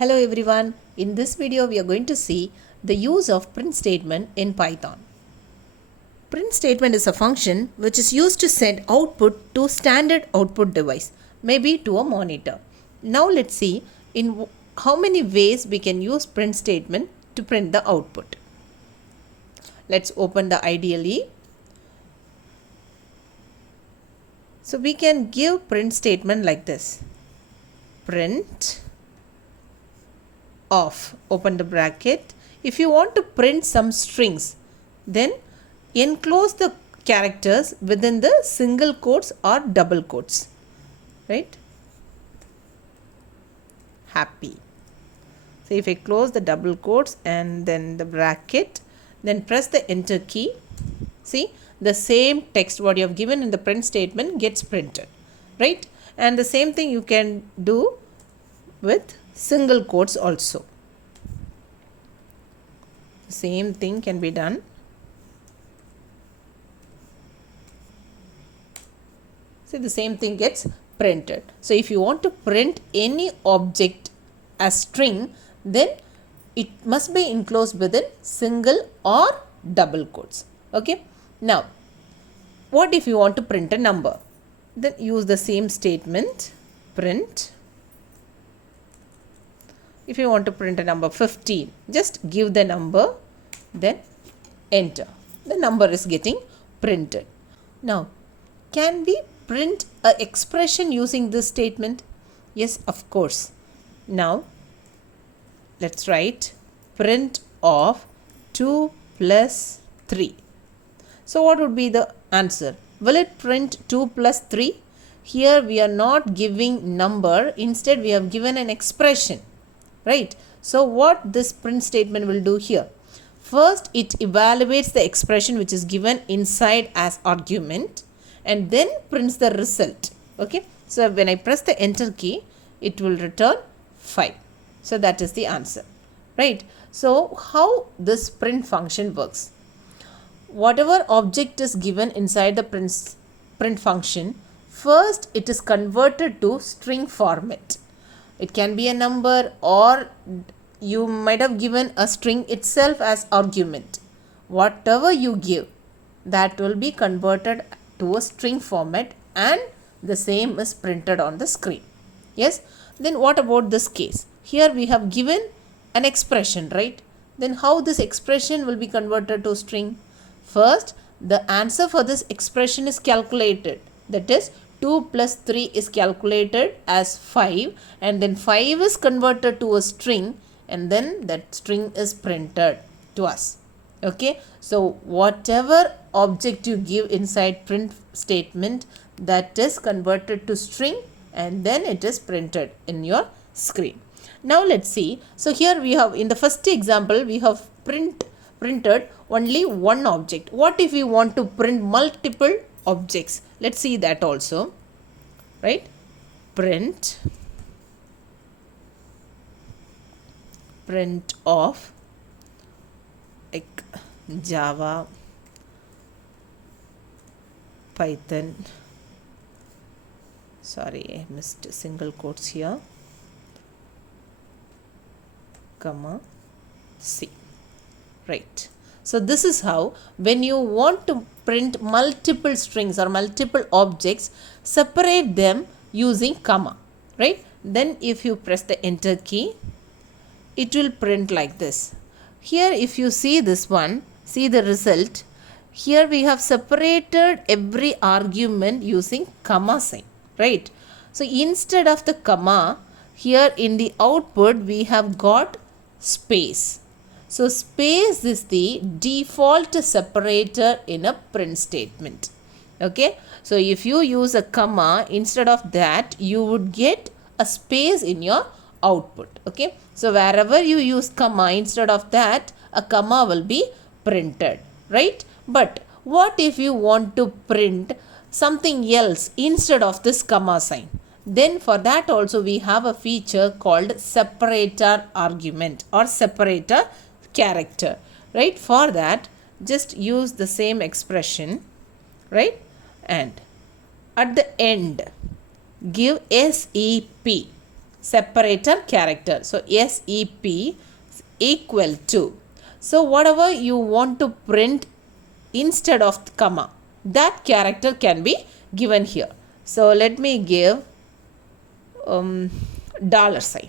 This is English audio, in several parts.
Hello everyone, in this video we are going to see the use of print statement in Python. Print statement is a function which is used to send output to standard output device, maybe to a monitor. Now let's see in how many ways we can use print statement to print the output. Let's open the IDLE. So we can give print statement like this. Print of, open the bracket. If you want to print some strings, then enclose the characters within the single quotes or double quotes, right? Happy. So if I close the double quotes and then the bracket, then press the enter key, see the same text what you have given in the print statement gets printed, right? And the same thing you can do with single quotes also. Same thing can be done. See, the same thing gets printed. So if you want to print any object as string, then it must be enclosed within single or double quotes. Okay. Now, what if you want to print a number? Then use the same statement, print. If you want to print a number 15, just give the number, then enter. The number is getting printed. Now, can we print an expression using this statement? Yes, of course. Now, let's write print of 2 plus 3. So, what would be the answer? Will it print 2 plus 3? Here we are not giving number, instead we have given an expression. Right. So what this print statement will do here? First, it evaluates the expression which is given inside as argument and then prints the result. Okay. So when I press the enter key, it will return 5. So that is the answer. Right. So how this print function works? Whatever object is given inside the print function, first it is converted to string format. It can be a number, or you might have given a string itself as argument. Whatever you give, that will be converted to a string format and the same is printed on the screen. Yes. Then what about this case? Here we have given an expression, right? Then how this expression will be converted to string? First, the answer for this expression is calculated. That is, 2 plus 3 is calculated as 5 and then 5 is converted to a string and then that string is printed to us. Okay. So, whatever object you give inside print statement, that is converted to string and then it is printed in your screen. Now, let's see. So, here we have in the first example, we have printed only one object. What if we want to print multiple objects? Let's see that also, right? Print of like Java, Python, sorry I missed single quotes here, comma C, right? So this is how, when you want to print multiple strings or multiple objects, separate them using comma, right? Then if you press the enter key, it will print like this. Here if you see this one, see the result. Here we have separated every argument using comma sign, right? So instead of the comma, here in the output we have got space. So space is the default separator in a print statement. Okay. So if you use a comma, instead of that, you would get a space in your output. Okay. So wherever you use comma, instead of that, a comma will be printed. Right. But what if you want to print something else instead of this comma sign? Then for that also we have a feature called separator argument or separator character, right? For that, just use the same expression, right? And at the end, give SEP separator character. So SEP equal to. So whatever you want to print instead of comma, that character can be given here. So let me give dollar sign,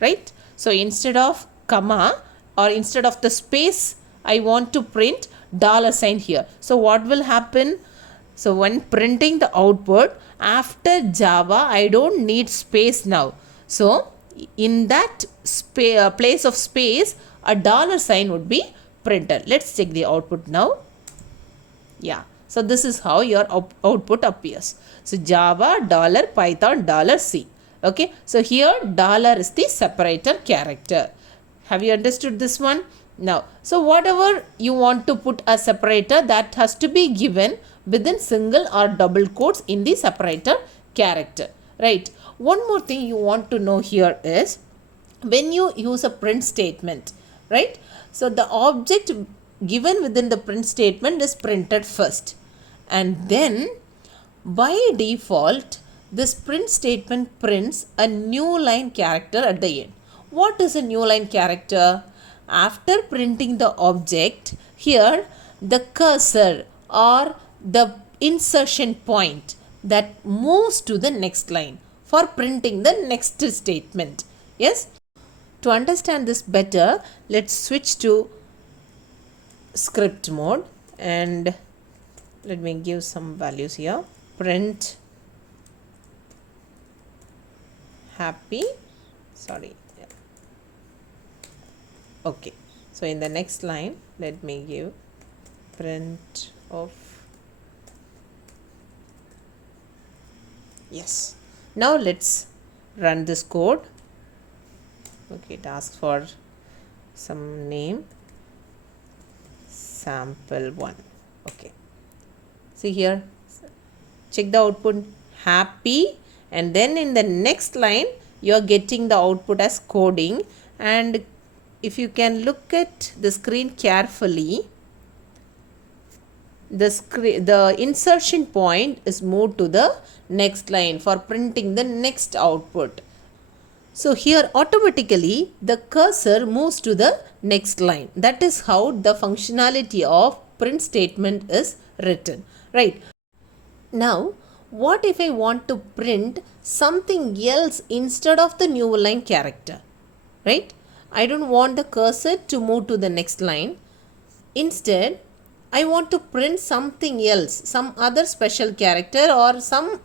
right? So instead of comma or instead of the space, I want to print dollar sign here. So what will happen? So when printing the output after Java, I don't need space now. So in that place of space, a dollar sign would be printed. Let's check the output now. Yeah, so this is how your output appears. So Java, dollar, Python, dollar $C. Okay, so here dollar is the separator character. Have you understood this one? Now, so whatever you want to put a separator, that has to be given within single or double quotes in the separator character, right? One more thing you want to know here is when you use a print statement, right? So the object given within the print statement is printed first, and then by default this print statement prints a new line character at the end. What is a new line character? After printing the object, here the cursor or the insertion point that moves to the next line for printing the next statement. Yes? To understand this better, let's switch to script mode and let me give some values here. Print happy, sorry. Okay, so in the next line, let me give print of, yes. Now let's run this code. Okay, it asks for some name, sample1. Okay, see here, check the output happy, and then in the next line you are getting the output as coding. And if you can look at the screen carefully, the insertion point is moved to the next line for printing the next output. So here automatically the cursor moves to the next line. That is how the functionality of print statement is written, right? Now what if I want to print something else instead of the new line character, right? I don't want the cursor to move to the next line. Instead, I want to print something else, some other special character or some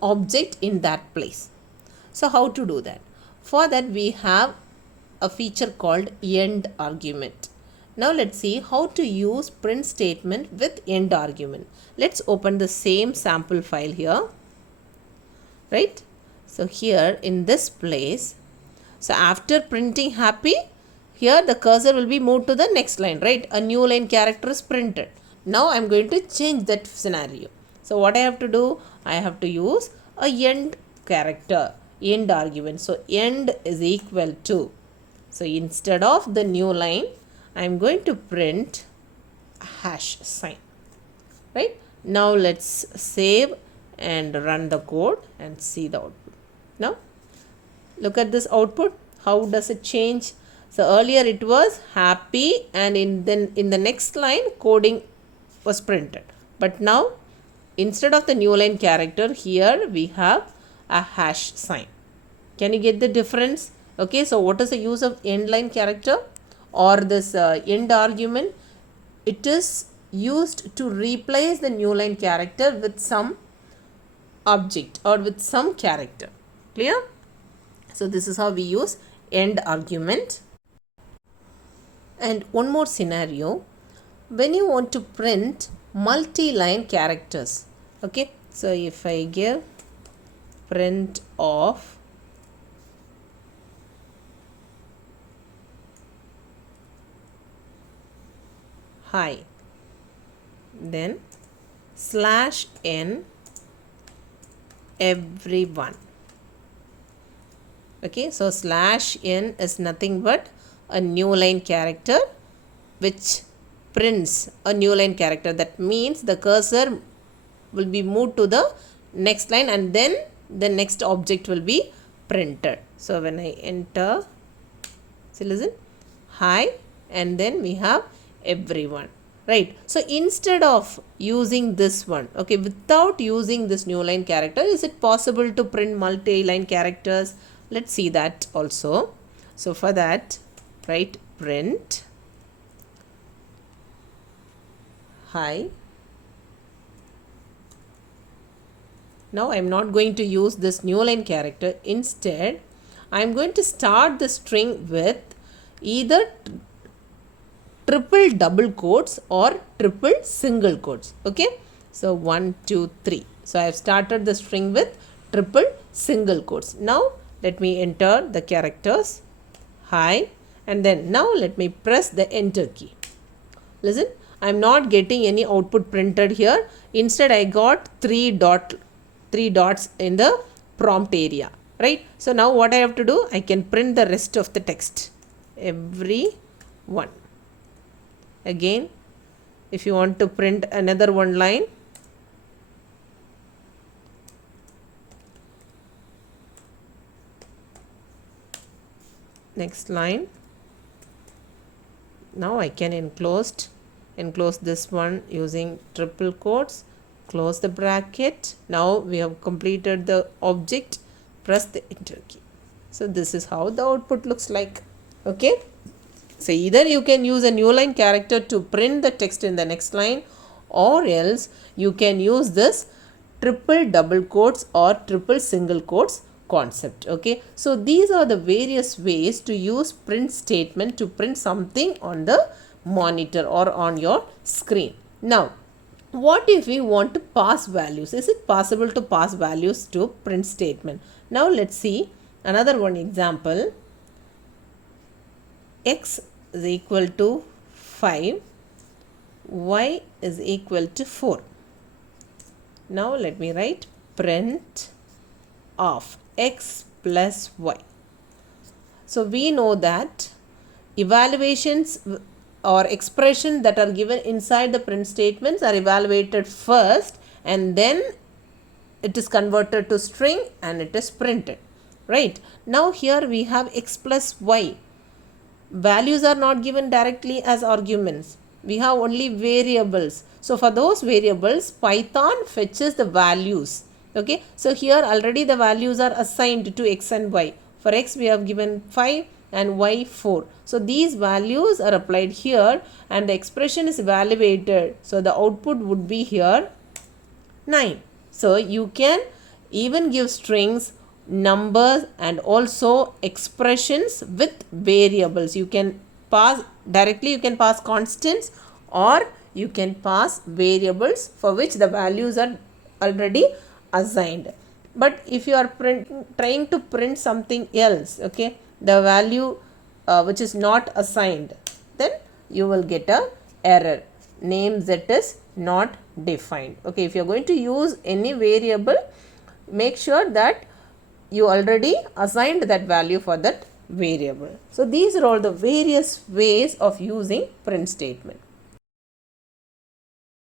object in that place. So how to do that? For that we have a feature called end argument. Now let's see how to use print statement with end argument. Let's open the same sample file here, right? So here in this place, so after printing happy, here the cursor will be moved to the next line, right? A new line character is printed. Now I am going to change that scenario. So what I have to do? I have to use a end character, end argument. So end is equal to, so instead of the new line, I am going to print a hash sign, right? Now let's save and run the code and see the output. Now look at this output. How does it change? So earlier it was happy, and in the next line coding was printed. But now instead of the new line character, here we have a hash sign. Can you get the difference? Okay, so what is the use of end line character or this end argument? It is used to replace the new line character with some object or with some character. Clear? So this is how we use end argument. And one more scenario, when you want to print multi-line characters. Okay, so if I give print of hi, then /n everyone. Okay, so /n is nothing but a new line character which prints a new line character. That means the cursor will be moved to the next line and then the next object will be printed. So when I enter, so listen, hi, and then we have everyone, right? So instead of using this one, okay, without using this new line character, is it possible to print multi-line characters? Let's see that also. So for that, write print hi. Now I am not going to use this new line character. Instead, I am going to start the string with either triple double quotes or triple single quotes. Okay. So 1, 2, 3. So I have started the string with triple single quotes. Now let me enter the characters hi, and then now let me press the enter key. Listen, I am not getting any output printed here. Instead, I got three dots in the prompt area, right? So now what I have to do, I can print the rest of the text, everyone. Again, if you want to print another one line, next line. Now I can enclose this one using triple quotes, close the bracket. Now we have completed the object, press the enter key. So this is how the output looks like. Okay. So either you can use a new line character to print the text in the next line, or else you can use this triple double quotes or triple single quotes concept. Okay. So these are the various ways to use print statement to print something on the monitor or on your screen. Now, what if we want to pass values? Is it possible to pass values to print statement? Now let's see another one example. X is equal to 5, y is equal to 4. Now let me write print of x plus y. So we know that evaluations or expression that are given inside the print statements are evaluated first, and then it is converted to string and it is printed, right? Now here we have x plus y. Values are not given directly as arguments. We have only variables. So for those variables, Python fetches the values. Okay. So here already the values are assigned to x and y. For x we have given 5 and y 4. So these values are applied here and the expression is evaluated. So the output would be here 9. So you can even give strings, numbers, and also expressions with variables. You can pass directly, you can pass constants, or you can pass variables for which the values are already assigned. But if you are trying to print something else, okay, the value which is not assigned, then you will get a error. Name z is not defined. Okay, if you are going to use any variable, make sure that you already assigned that value for that variable. So these are all the various ways of using print statement.